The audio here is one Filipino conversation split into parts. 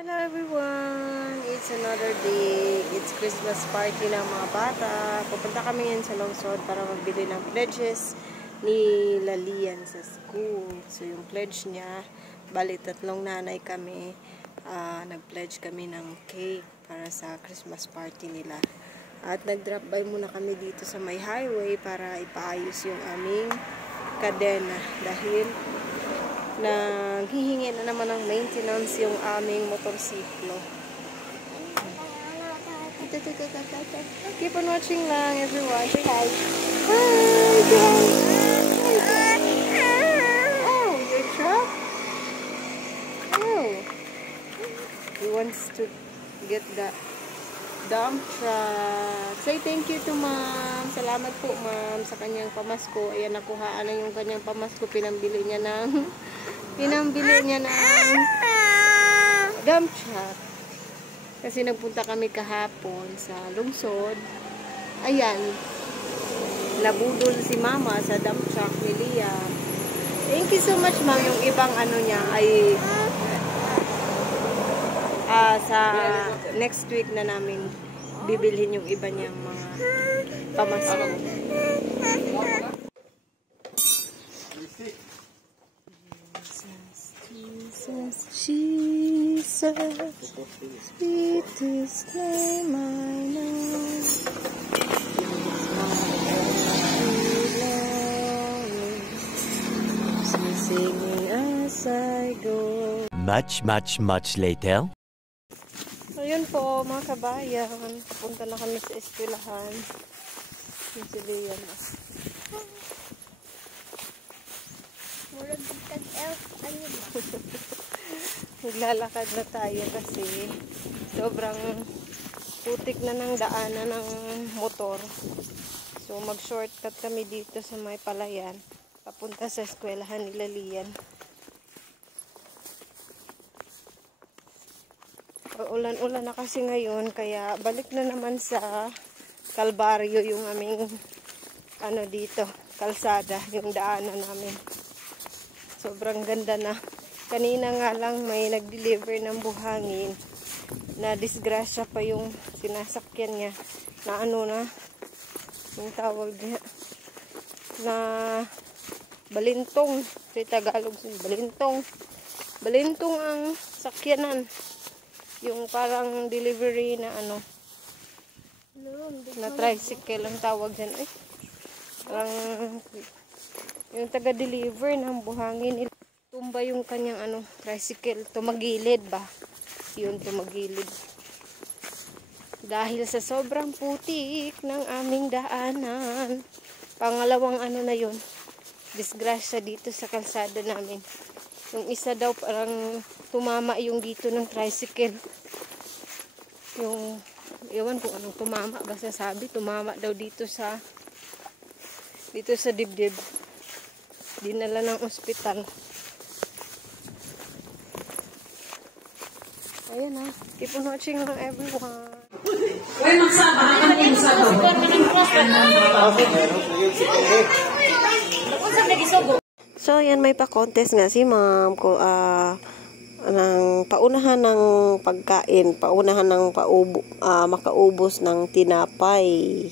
Hello everyone! It's another day. It's Christmas party ng mga bata. Pupunta kami ngayon sa Lungsod para magbili ng pledges ni Lalian sa school. So yung pledge niya, bali 3 nanay kami. Nag-pledge kami ng cake para sa Christmas party nila. At nag-drop by muna kami dito sa may highway para ipaayos yung aming kadena. Dahil naghihingi na naman ng maintenance yung aming motorsiklo. Keep on watching lang, everyone. Say hi. Hi, guys. Oh, you're trapped? Oh. He wants to get the dump truck. Say thank you to ma'am. Salamat po, ma'am, sa kanyang pamasko. Ayan, nakuhaan na yung kanyang pamasko. Pinambili niya ng dump truck. Kasi nagpunta kami kahapon sa Lungsod. Ayan, nabudol si mama sa dump truck ni Lia. Thank you so much, ma'am. Yung ibang ano niya ay sa next week na namin bibilhin yung iba niyang mga pamasko. Jesus, Jesus, sweetest name I know. Singing as I go. Much later. So yun po mga kabayan, papunta na kami sa eskwelahan. Yung si Leon. Murag tag-elf, ano ba? Naglalakad na tayo kasi sobrang putik na ng daanan ng motor. So mag-shortcut kami dito sa may palayan, papunta sa eskwelahan ni Lalian. Ulan-ulan na kasi ngayon, kaya balik na naman sa Kalbaryo yung aming ano dito, kalsada, yung daanan namin. Sobrang ganda na. Kanina nga lang may nag-deliver ng buhangin na disgrasya pa yung sinasakyan niya na ano na yung tawag niya na balintong sa Tagalog, balintong ang sakyanan, yung parang delivery na ano na tricycle ang tawag dyan. Ay, parang yung taga-deliver ng buhangin, tumba yung kanyang ano, tricycle, tumagilid ba? Yun, tumagilid. Dahil sa sobrang putik ng aming daanan. Pangalawang ano na yun, disgrasya dito sa kalsada namin. Yung isa daw parang tumama yung dito ng tricycle. Yung, ewan kung anong tumama, basta sabi, tumama daw dito sa dibdib. Dinala ng ospital. Ayan na. Keep on watching lang everyone. Uy, magsaba. Ano yung magsaba? So, ayan, may pa-contest nga si ma'am ko, ng paunahan ng pagkain, paunahan ng makaubos ng tinapay.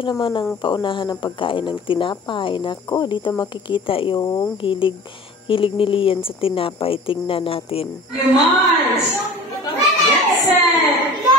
siya naman ang paunahan ng pagkain ng tinapay. Nako, dito makikita yung hilig ni Lian sa tinapay. Tingnan natin. You march! Get set! Go!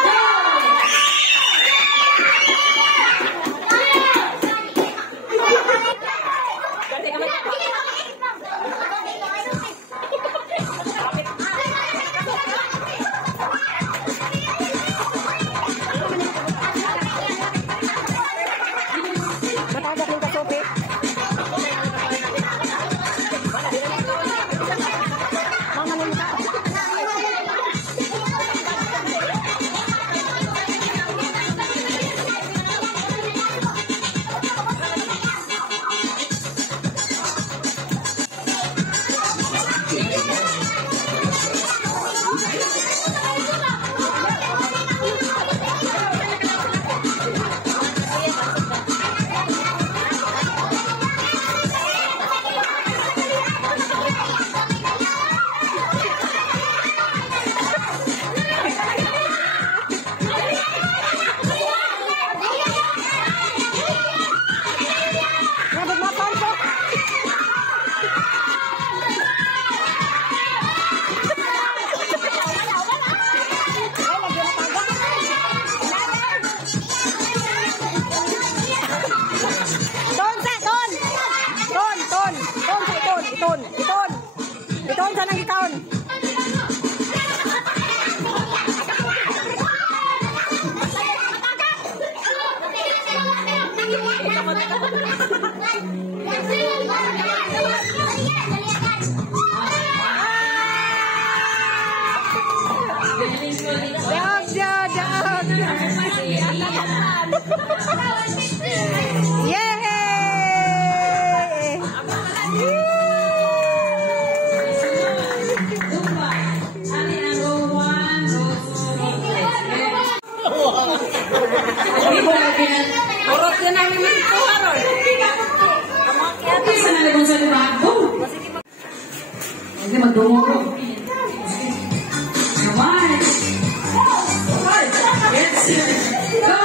Iton sa nang iton. Hindi magdungo ko. Naman. Let's go.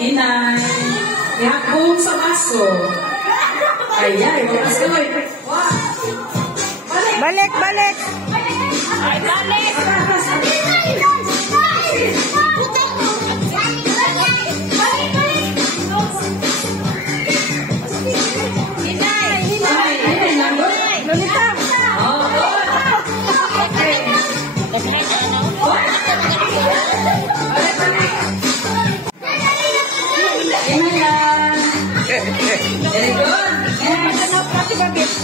Inay. Ihakbong sa baso. Ayan. Bukas ka mo. Balik, balik. Ay, balik.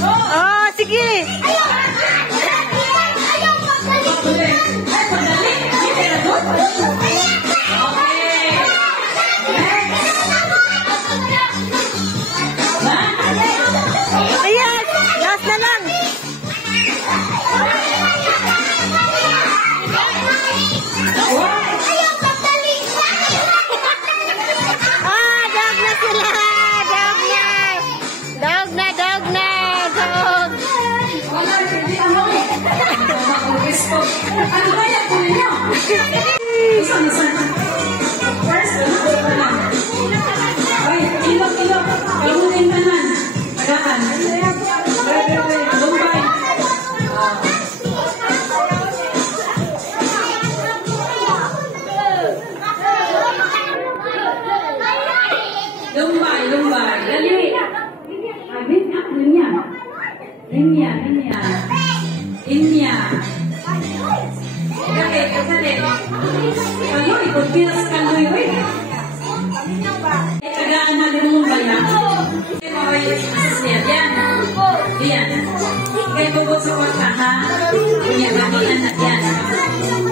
Oh, sige. Ayan, last na lang. Dog na sila. Dog na. Ano kaya po ninyo? First, ay, ilok. Kalunin ka na. Tagaan. Lumbay. Lumbay. Dali. Abit ak niya. Inya. Dali. Ano, ikot pinas ka nyo yun. Tagaan na lumbay na. Yan. Kaya bubot sa kwarta, ha? Kaya gaminan na yan.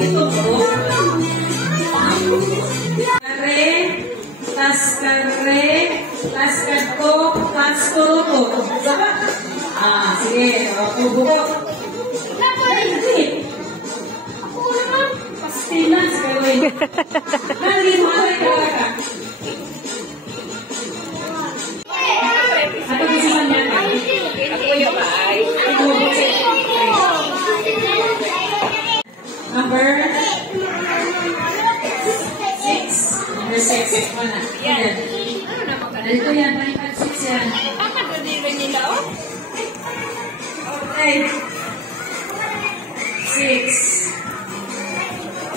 Ito po. Tas kadto, tas turuto. Diba? Sige. Bubot. Pastinas gawin. Lagi mo ay ka. Ano gusto niya? Number 6. Number 6. Mana? Yan. Ganito yan, 5 yan. Pagkakadiban nila, oh. Okay. 6.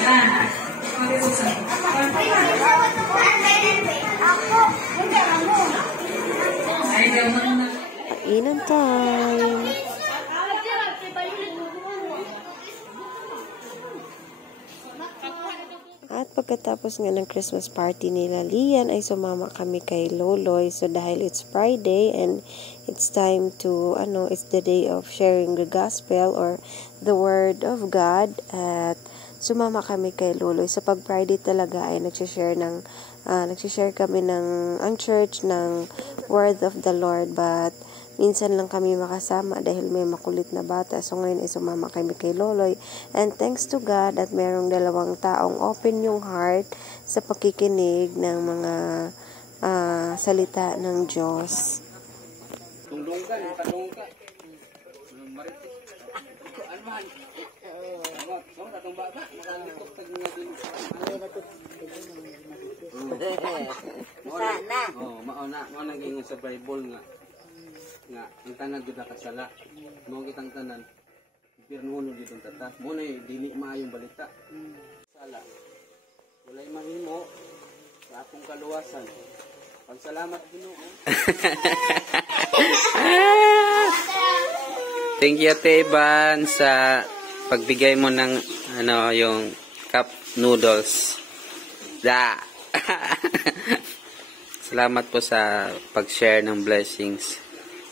Yan. Mag-usap. Ay, daw mo. Kainan time. At pagkatapos nga ng Christmas party nila Lian ay sumama kami kay Loloy. So dahil it's Friday and it's time to, it's the day of sharing the gospel or the word of God. At sumama kami kay Loloy. So pag Friday talaga ay nagsishare kami ang church ng word of the Lord. But minsan lang kami makasama dahil may makulit na bata. So ngayon ay sumama kami kay Loloy. And thanks to God at merong 2 taong open yung heart sa pakikinig ng mga salita ng Diyos. Sana. Mauna gingon sa Bible nga ang tanan gid nakasala. Mo kitang tanan. Pirnuno gid ang tata. Mo na dili maayong balita. Sala. Walay mahimo sa akong kaluwasan. Pagsalamat Ginoo. Thank you, Teban, sa pagbigay mo ng yung cup noodles. Da. Salamat po sa pag-share ng blessings.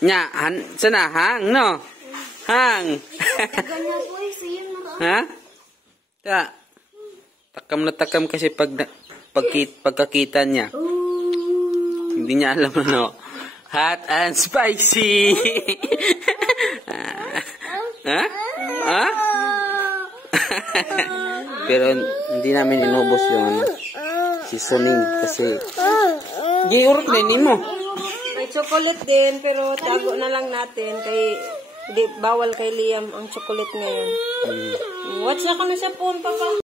Nya, sana hang no? Hang. Ha? Ta. Takam kasi pagkakita niya. Hindi niya alam hot and spicy. Ha? Ha? Pero hindi namin inubos yung seasoning kasi giurot na mo. May chocolate din pero tago na lang natin kay bawal kay Liam ang chocolate ngayon. Watch na ko na siya po, papa.